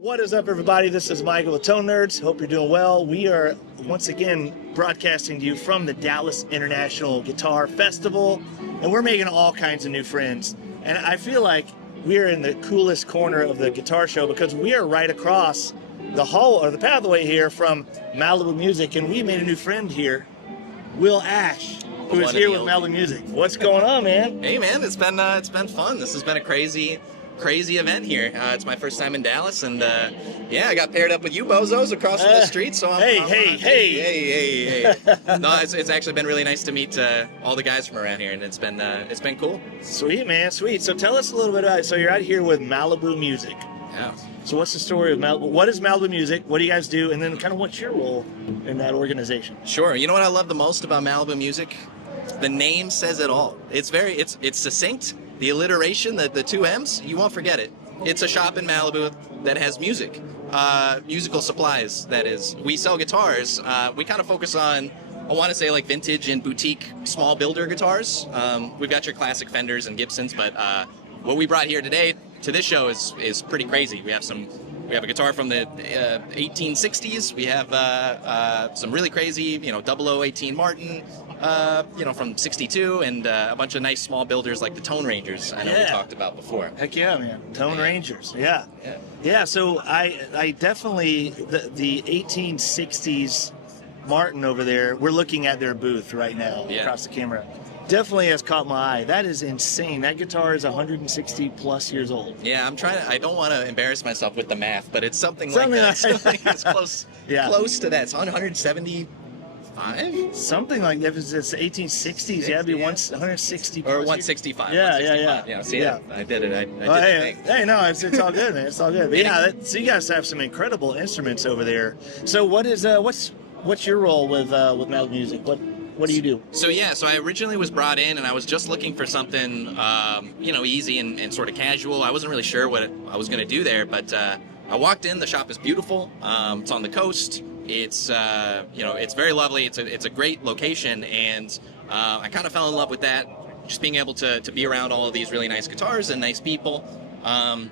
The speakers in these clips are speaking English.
What is up, everybody? This is Michael with Tone Nerds. Hope you're doing well. We are once again broadcasting to you from the Dallas International Guitar Festival, and we're making all kinds of new friends. And I feel like we're in the coolest corner of the guitar show because we are right across the hall or the pathway here from Malibu Music, and we made a new friend here, Will Ash, who is here with Malibu Music. What's going on, man? Hey, man, it's been fun. This has been a crazy event here. It's my first time in Dallas, and yeah, I got paired up with you bozos across the street. So hey. No, it's actually been really nice to meet all the guys from around here, and it's been cool. Sweet, man, sweet. So tell us a little bit about it. So you're out here with Malibu Music. Yeah. So what's the story of Malibu? What is Malibu Music? What do you guys do? And then kind of what's your role in that organization? Sure. You know what I love the most about Malibu Music? The name says it all. It's succinct. The alliteration, the two M's, you won't forget it. It's a shop in Malibu that has music, musical supplies, that is. We sell guitars. We kind of focus on, I want to say, like vintage and boutique small builder guitars. We've got your classic Fenders and Gibsons, but what we brought here today to this show is pretty crazy. We have a guitar from the 1860s. We have some really crazy, 0018 Martin, from 62, and a bunch of nice small builders like the Tone Rangers I know we talked about before. Heck yeah, man. Tone Rangers. Yeah. So I definitely, the 1860s Martin over there, we're looking at their booth right now across the camera. Definitely has caught my eye. That is insane. That guitar is 150 plus years old. Yeah, I don't want to embarrass myself with the math, but it's something like that. Something that's close to that. It's 175? Something like that. If it's 1860s, it'd be 160 or 165. Yeah. See, I did it. I did the thing. Hey, no, it's all good, man. It's all good. But so you guys have some incredible instruments over there. So what's your role with Malibu Music? What do you do? So I originally was brought in, and I was just looking for something, easy and sort of casual. I wasn't really sure what I was going to do there, but I walked in. The shop is beautiful. It's on the coast. It's it's very lovely. It's a great location, and I kind of fell in love with that. Just being able to be around all of these really nice guitars and nice people. I've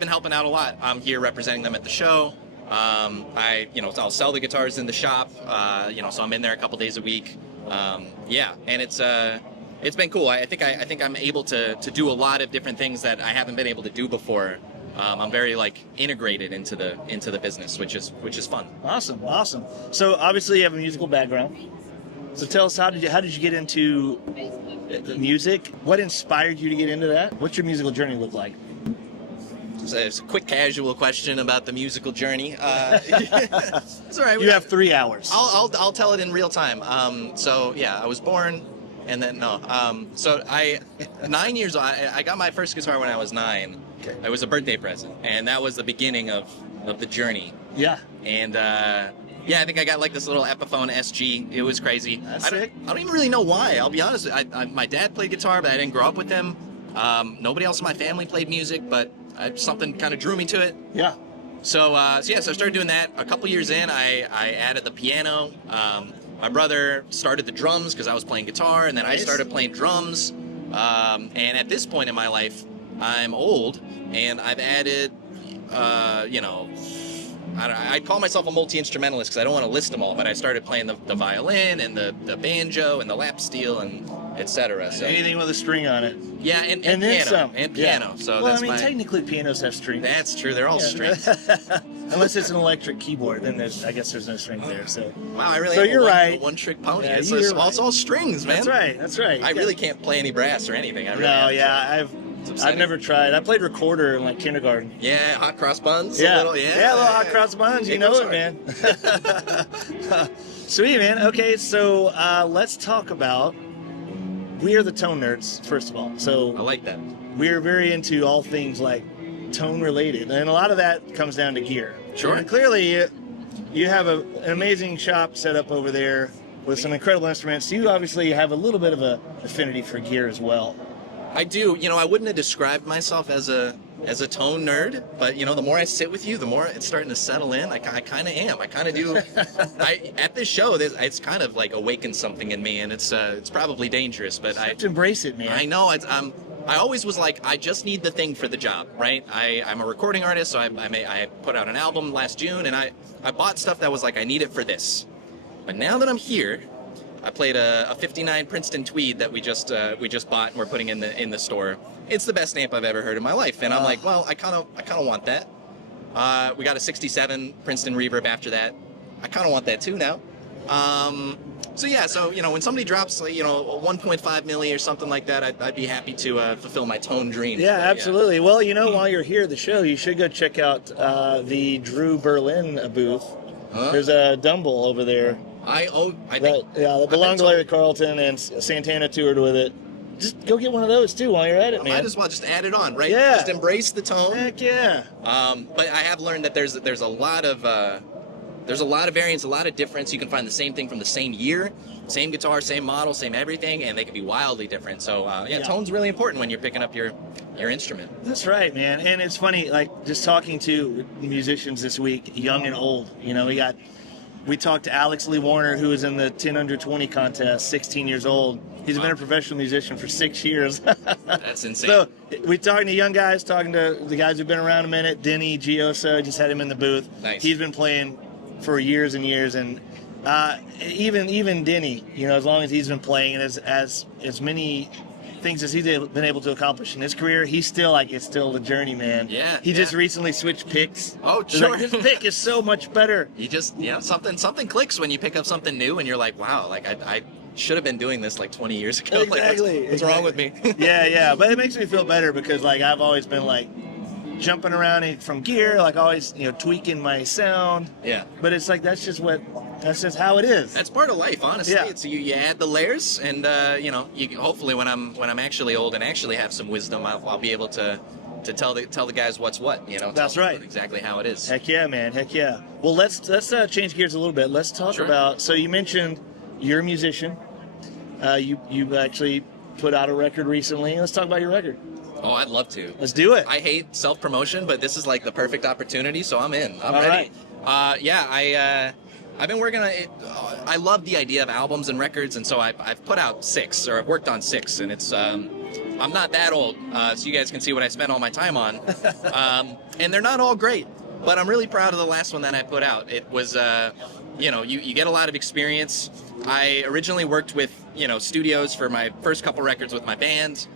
been helping out a lot. I'm here representing them at the show. I'll sell the guitars in the shop, so I'm in there a couple days a week. And it's been cool. I think I'm able to do a lot of different things that I haven't been able to do before. I'm very integrated into the business, which is fun. Awesome. So obviously you have a musical background. So tell us, how did you get into music? What inspired you to get into that? What's your musical journey look like? It's a quick, casual question about the musical journey. It's all right. You have 3 hours. I'll tell it in real time. I was born, and then 9 years old. I got my first guitar when I was 9. Okay. It was a birthday present, and that was the beginning of the journey. Yeah. And I think I got this little Epiphone SG. It was crazy. That's sick. I don't even really know why. I'll be honest. My dad played guitar, but I didn't grow up with him. Nobody else in my family played music, but something kind of drew me to it. Yeah. So I started doing that. A couple years in, I added the piano. My brother started the drums because I was playing guitar, and then I started playing drums. And at this point in my life, I'm old, and I've added, I'd call myself a multi-instrumentalist because I don't want to list them all, but I started playing the violin and the banjo and the lap steel and etc. So anything with a string on it. Yeah, and then piano. some. And piano. Yeah. So well, technically pianos have strings. That's true. They're all strings. Unless it's an electric keyboard, then I guess there's no strings there. So wow, I really. So you're right. One-trick pony. Yeah, It's all strings, man. That's right. I really can't play any brass or anything. I've never tried. I played recorder in kindergarten. Yeah, hot cross buns. Yeah, little hot cross buns. You know it, man. Sweet, man. Okay, so let's talk about. We are the Tone Nerds, first of all. So I like that. We're very into all things tone related, and a lot of that comes down to gear. Sure. And clearly, you have an amazing shop set up over there with some incredible instruments. You obviously have a little bit of an affinity for gear as well. I do. I wouldn't have described myself as a tone nerd, but the more I sit with you, the more it's starting to settle in. I kind of am. I kind of do. At this show, it's kind of awakened something in me, and it's probably dangerous, but I have to embrace it, man. I know. I always was like, I just need the thing for the job, right? I'm a recording artist, so I put out an album last June, and I bought stuff that was like, I need it for this. But now that I'm here, I played a '59 Princeton Tweed that we just bought and we're putting in the store. It's the best amp I've ever heard in my life, and I'm like, well, I kind of want that. We got a '67 Princeton Reverb after that. I kind of want that too now. So yeah, so when somebody drops like, a 1.5 milli or something like that, I'd be happy to fulfill my tone dream. Yeah, absolutely. Well, while you're here at the show, you should go check out the Drew Berlin booth. There's a Dumble over there. I think that belonged to Larry Carlton, and Santana toured with it. Just go get one of those too while you're at it, man. Might as well just add it on, right? Yeah. Just embrace the tone. Heck yeah. But I have learned that there's a lot of variants, a lot of difference. You can find the same thing from the same year, same guitar, same model, same everything, and they can be wildly different. So tone's really important when you're picking up your instrument. That's right, man. And it's funny, like just talking to musicians this week, young and old. We talked to Alex Lee Warner, who was in the 10 under 20 contest, 16 years old. He's been a professional musician for 6 years. That's insane. So we're talking to young guys, talking to the guys who've been around a minute. Denny Giosa, just had him in the booth. Nice. He's been playing for years and years, and even Denny, as long as he's been playing, and as many things as he's been able to accomplish in his career, he's still it's still the journey, man. Yeah. He just recently switched picks. Oh, sure. His pick is so much better. You just something clicks when you pick up something new, and you're like, wow, like I should have been doing this like 20 years ago. Exactly. Like, what's wrong with me? Yeah. But it makes me feel better because I've always been jumping around from gear, always, tweaking my sound. Yeah. But it's that's just how it is. That's part of life, honestly. Yeah. It's you add the layers, and you hopefully when I'm actually old and actually have some wisdom, I'll be able to tell the guys what's what. That's right. Exactly how it is. Heck yeah, man. Heck yeah. Well, let's change gears a little bit. Let's talk Sure. about. So you mentioned you're a musician. You actually put out a record recently. Let's talk about your record. Oh, I'd love to. Let's do it. I hate self-promotion, but this is like the perfect opportunity, so I'm in. I'm All ready. I've been working on it. I love the idea of albums and records, and so I've put out 6, or I've worked on 6, and it's I'm not that old, so you guys can see what I spent all my time on. And they're not all great, but I'm really proud of the last one that I put out. It was, you get a lot of experience. I originally worked with, studios for my first couple records with my band.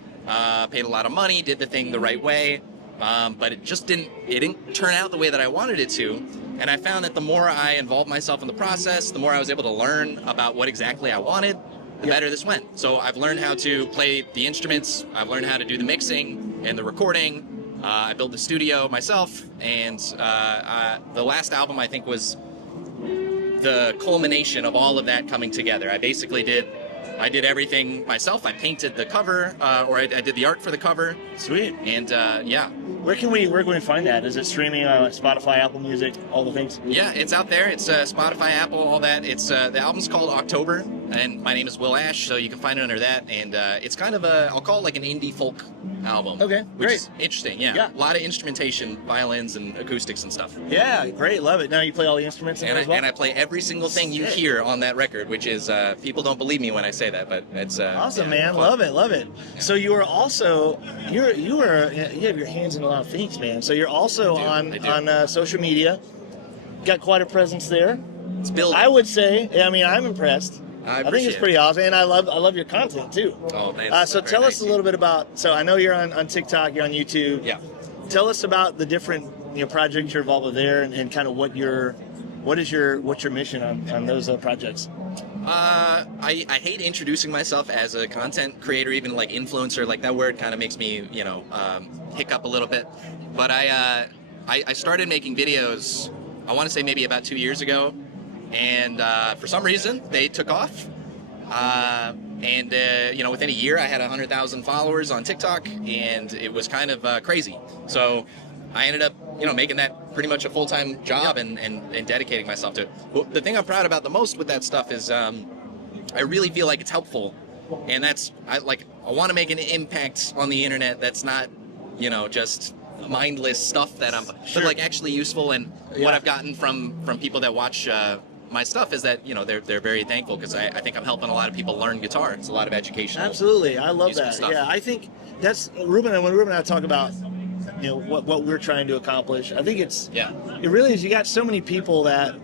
Paid a lot of money, did the thing the right way, but it didn't turn out the way that I wanted it to. And I found that the more I involved myself in the process, the more I was able to learn about what exactly I wanted, the better this went. So I've learned how to play the instruments, I've learned how to do the mixing and the recording, I built the studio myself, and the last album I think was the culmination of all of that coming together. I did everything myself. I painted the cover, or I did the art for the cover. Sweet. And Where can we find that? Is it streaming on Spotify, Apple Music, all the things? Yeah, it's out there. It's Spotify, Apple, all that. It's the album's called October, and my name is Will Ash, so you can find it under that. And it's kind of I'll call it like an indie folk album. Okay, which great. is interesting. Yeah, a lot of instrumentation, violins and acoustics and stuff. Yeah, great, love it. Now you play all the instruments in And it as well? I play every single thing you hear on that record, which is people don't believe me when I say that, but it's awesome, man. fun. Love it. Yeah. So you are also you have your hands in a lot of things, man. So you're also I do. on social media. Got quite a presence there. It's building. I would say. I'm impressed. I think appreciate it's pretty it. awesome, and I love your content too. Oh, thanks. So Very tell nice us a of you. little bit about. So I know you're on TikTok, you're on YouTube. Yeah. Tell us about the different projects you're involved with there, and kind of what's your mission on those projects. I hate introducing myself as a content creator, even like influencer. Like that word kind of makes me hiccup a little bit. But I started making videos. I want to say maybe about 2 years ago, and for some reason they took off. And within a year, I had 100,000 followers on TikTok, and it was kind of crazy. So I ended up, making that pretty much a full-time job and dedicating myself to it. Well, the thing I'm proud about the most with that stuff is I really feel like it's helpful, and I want to make an impact on the internet that's not, just mindless stuff that but like actually useful, and what I've gotten from people that watch my stuff is that they're very thankful because I think I'm helping a lot of people learn guitar. It's a lot of education. Absolutely, I love that. stuff. Yeah, I think that's Ruben. And when Ruben and I talk about what we're trying to accomplish, I think it really is. You got so many people that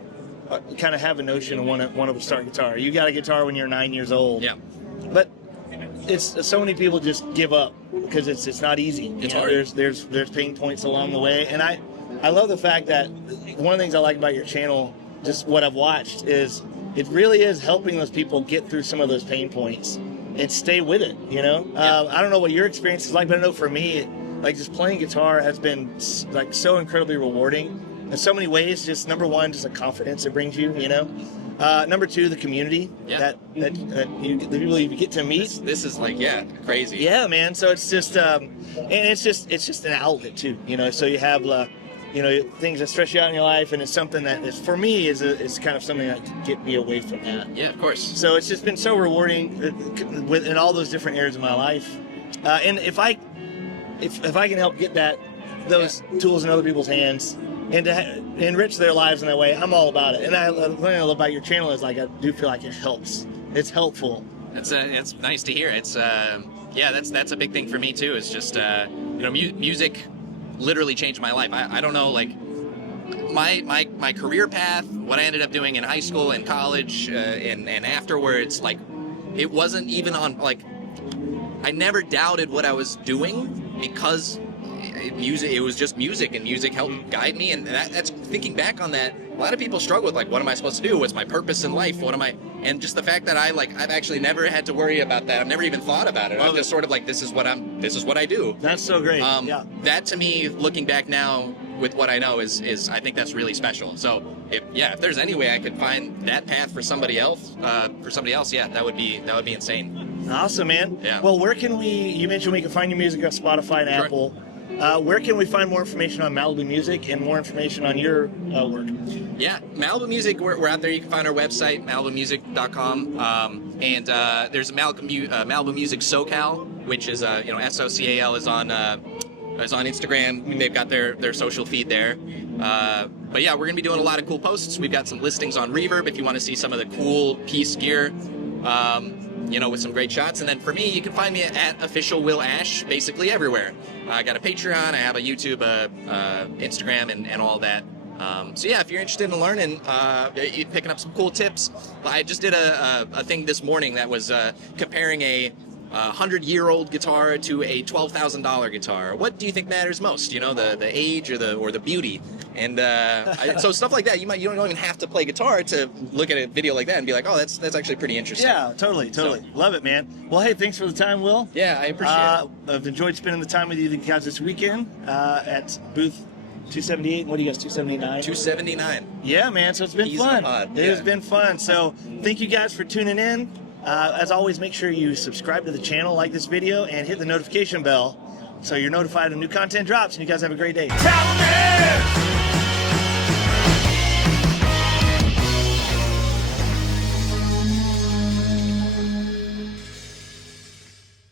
kind of have a notion of want to start guitar. You got a guitar when you're 9 years old. Yeah. But it's so many people just give up because it's not easy. It's hard. There's pain points along the way, and I love the fact that one of the things I like about your channel, just what I've watched, is it really is helping those people get through some of those pain points and stay with it. I don't know what your experience is like, but I know for me, like just playing guitar has been like so incredibly rewarding in so many ways. Just number one, just the confidence it brings you. Number two, the community that the people you get to meet. This is like crazy. Yeah, man. So it's just and it's just an outlet too. So you have things that stress you out in your life, and it's something that is for me is kind of something that can get me away from that. Yeah, of course. So it's just been so rewarding in all those different areas of my life. And if I can help get those tools in other people's hands and to enrich their lives in that way, I'm all about it. And the thing I love about your channel is I do feel like it helps. It's helpful. It's nice to hear. It's that's a big thing for me too. Is just music literally changed my life. I don't know, like my career path, what I ended up doing in high school and college and afterwards, like it wasn't even on, like I never doubted what I was doing because it was just music, and music helped guide me. And that's thinking back on that, a lot of people struggle with like, what am I supposed to do? What's my purpose in life? And just the fact that I've actually never had to worry about that. I've never even thought about it. I'm just sort of like, this is what I do. That's so great. That to me, looking back now with what I know is I think that's really special. So if there's any way I could find that path for somebody else, that would be insane. Awesome, man. Yeah. Well, where can you mentioned we can find your music on Spotify and Apple. Where can we find more information on Malibu Music and more information on your work? Yeah, Malibu Music, we're out there. You can find our website, malibumusic.com. And there's a Malibu Music SoCal, which is, SOCAL is on Instagram. They've got their social feed there. But yeah, we're going to be doing a lot of cool posts. We've got some listings on Reverb if you want to see some of the cool piece gear. With some great shots. And then for me, you can find me at Official Will Ash, basically everywhere. I got a Patreon, I have a YouTube, Instagram, and all that. If you're interested in learning, picking up some cool tips, I just did a thing this morning that was comparing a 100-year-old guitar to a $12,000 guitar. What do you think matters most? The age or the beauty? And so stuff like that. You don't even have to play guitar to look at a video like that and be like, oh, that's actually pretty interesting. Yeah, totally. Love it, man. Well, hey, thanks for the time, Will. Yeah, I appreciate it. I've enjoyed spending the time with you guys this weekend at booth 278. What do you guys, 279? 279. Yeah, man. So it's been fun. It has been fun. So thank you guys for tuning in. As always, make sure you subscribe to the channel, like this video, and hit the notification bell so you're notified when new content drops. And you guys have a great day.